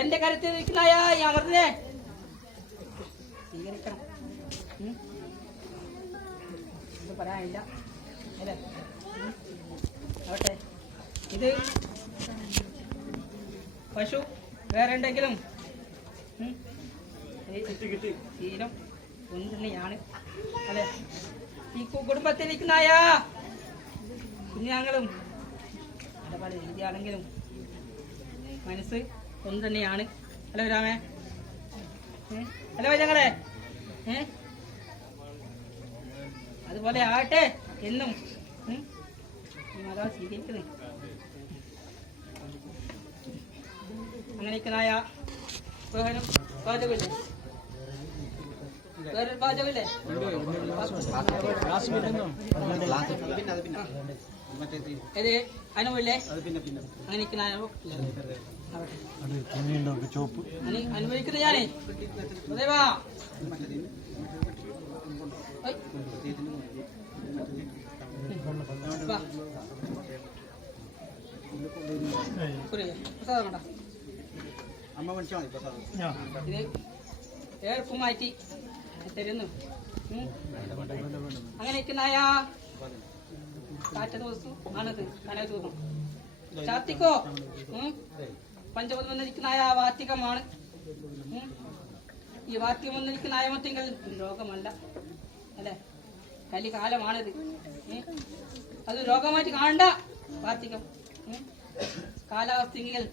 എന്റെ കരുത്തിൽ നിൽക്കുന്നതായ ഈ അമൃതനെ സ്വീകരിക്കണം. ഇത് പറയാനില്ല അല്ലേ? ആവട്ടെ. ഇത് പശു വേറെ എന്തെങ്കിലും ശീലം ഒന്ന് തന്നെയാണ് അല്ലെ? ഈ കുടുംബത്തിലിരിക്കുന്നതായ കുഞ്ഞാങ്ങളും പല പല രീതിയാണെങ്കിലും മനസ്സ് ഒന്ന് തന്നെയാണ്. ഹലോ രാമേ, ഹലോ ഞങ്ങളെ അതുപോലെ ആട്ടെ എന്നും അതാ സ്വീകരിക്കുന്നത്. അങ്ങനെയൊക്കെയായ പാചകമില്ലേ? വേറൊരു പാചകമില്ലേ? ഏത് അനുഭവില്ലേ? അങ്ങനെയൊക്കെ അനുഭവിക്കുന്ന ഞാനേ അതേവാ പ്രസാദം ഇത് ഏർപ്പ് മാറ്റി തരുന്നു. അങ്ങനെയൊക്കെ കാറ്റത് വസ്തു ആണത് കനതൂർണം ചാത്തിക്കോ പഞ്ചപദം വന്നിരിക്കുന്ന വാത്തികമാണ്. ഈ വാത്തികം വന്നിരിക്കുന്ന ആയമത്തെങ്കിൽ രോഗമല്ല അല്ലെ? കലികാലമാണിത്. അത് രോഗമായിട്ട് കാണണ്ട വാത്തികം. കാലാവസ്ഥയെങ്കിൽ